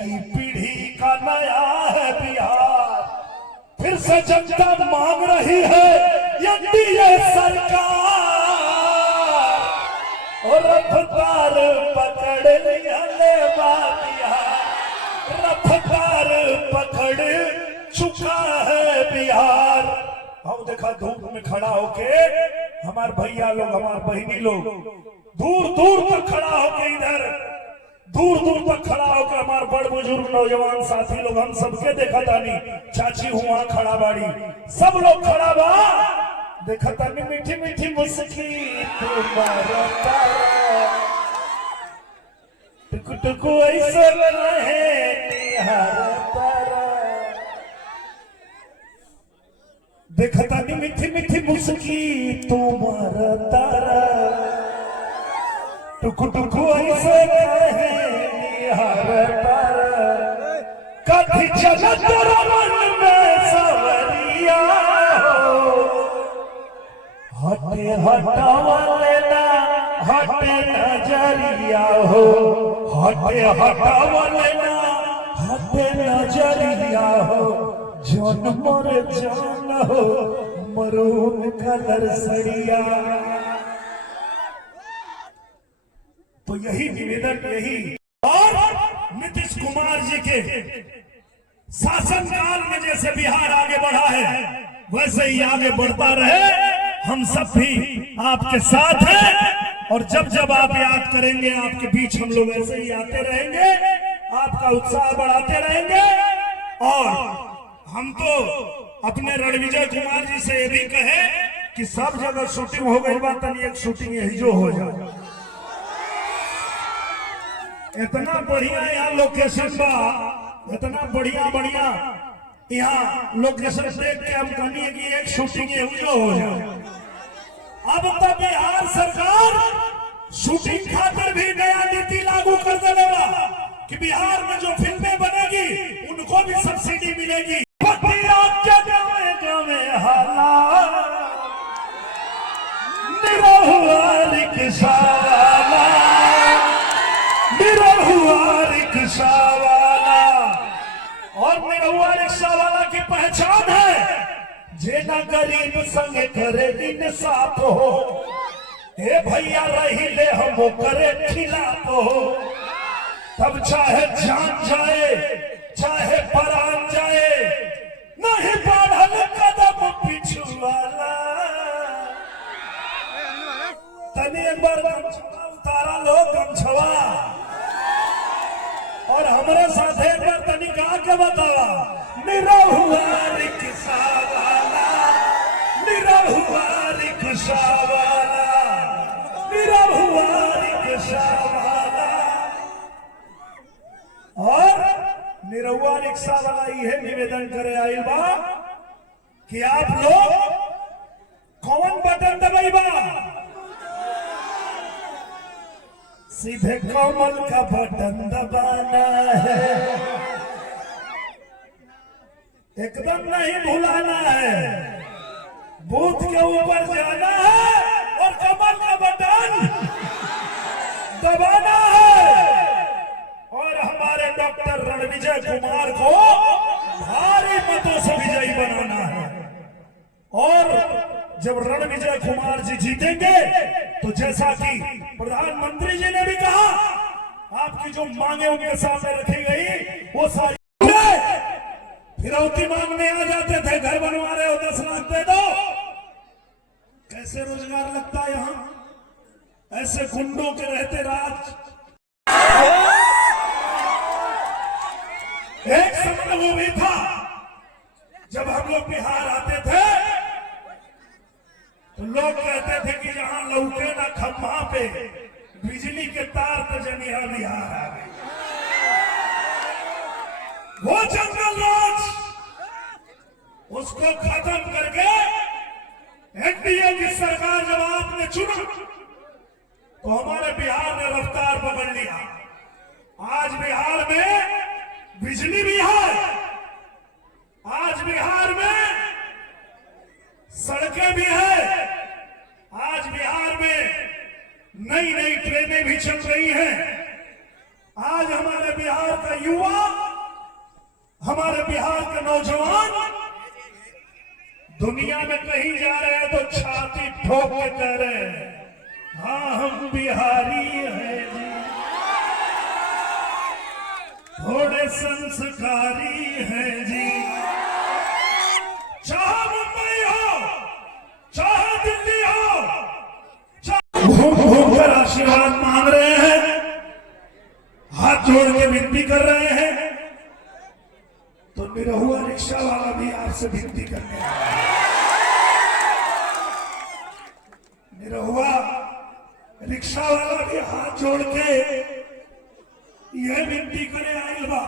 नई पीढ़ी का नया है बिहार, फिर से जनता मांग रही है एनडीए सरकार। और रफ्तार पकड़ लिया ले बिहार, रफ्तार पकड़ चुका है बिहार। हम देखा धूप में खड़ा होके हमारे भैया लोग, हमारे बहनी लोग दूर दूर तक खड़ा होके, इधर दूर दूर तक खड़ा होकर हमारे बड़ बुजुर्ग नौजवान साथी लोग, हम सबके देखा तानी, चाची हुआ खड़ा बाड़ी, सब लोग खड़ा बा, देखा तानी मीठी मीठी मुस्की तुम्हारा टुकु टुकु ऐसे रहे निहारा तारा, देखा तानी मीठी मीठी मुस्की तुम्हारा तारा, टुकु टुकु ऐसे रहे निहारा तारा, कभी चलत रमन में सवरिया हो, हटे हटावले ना हटे नजरिया हो, हटे हटावले ना हटे नजरिया हो, जौन मर जान हो मरून कलर सड़िया। तो यही निवेदन, यही और नीतीश कुमार जी के शासनकाल में जैसे बिहार आगे बढ़ा है वैसे ही आगे बढ़ता रहे। हम सब भी आपके साथ हैं और जब जब आप याद करेंगे आपके बीच हम लोग ऐसे ही आते रहेंगे, आपका उत्साह बढ़ाते रहेंगे। और हम तो अपने रणविजय कुमार जी से ये भी कहे कि सब जगह शूटिंग हो गई बात, एक शूटिंग यही जो हो जाए, इतना बढ़िया यहाँ लोकेशन बा, इतना बढ़िया बढ़िया यहाँ लोकेशन देख के हम कहनी कि एक शूटिंग हो जाए। अब तक बिहार सरकार शूटिंग खातिर भी नया नीति लागू कर देगा कि बिहार में जो फिल्में बनेगी उनको भी सब्सिडी मिलेगी। रिक्शा वाला और निरहुआ रिक्शा वाला की पहचान है जे ना गरीब संग करे इंसाफ हो, हे भैया रही ले हम करे खिलाफ हो, तब चाहे जान जाए चाहे परान जाए नहीं बढ़ल कदम पिछु वाला। तनी एक बार गमछवा उतारा लो, गमछवा, और हमारे साथ एक बार तनी गा के बतावा, निरहुआ रिक्शा वाला, निरहुआ रिक्शा वाला, निरहुआ रिक्शा वाला। और निरहुआ रिक्शा वाला यह निवेदन करे आइल बा कि आप लोग कौन बटन दबाइबा, सीधे कमल का बटन दबाना है, एकदम नहीं भुलाना है, बूथ के ऊपर जाना है और कमल का बटन दबाना है। और हमारे डॉक्टर रणविजय कुमार को भारी मतों से विजयी बनाना है। और जब रणविजय कुमार जी जीतेंगे तो जैसा कि प्रधानमंत्री जी ने भी कहा, आपकी जो मांगे उनके सामने रखी गई वो सारी, फिरौती मांगने आ जाते थे, घर बनवा रहे हो 10 लाख दे दो, कैसे रोजगार लगता है यहाँ, ऐसे गुंडों के रहते राज। एक समय वो भी था जब हम लोग बिहार आते थे तो लोग कहते थे कि जहां लौटे ना खंभा पे बिजली के तार तो जनिया बिहार आ गए। वो जंगल राज उसको खत्म करके एनडीए की सरकार जब आपने चुना तो हमारे बिहार ने रफ्तार पकड़ लिया। आज बिहार में बिजली भी है, आज बिहार में सड़कें भी है, आज बिहार में नई नई ट्रेनें भी चल रही हैं, आज हमारे बिहार का युवा, हमारे बिहार के नौजवान दुनिया में कहीं जा रहे हैं तो छाती ठोक के कह रहे हैं हाँ हम बिहारी हैं जी, थोड़े संस्कारी हैं जी। चाहे मुंबई हो, चाहे दिल्ली हो, घूम घूम कर आशीर्वाद मांग रहे हैं, हाथ जोड़ के विनती कर रहे हैं। तो निरहुआ रिक्शा वाला भी आपसे विनती करने आया है। निरहुआ रिक्शा वाला भी हाथ जोड़ के यह विनती करे आइल बा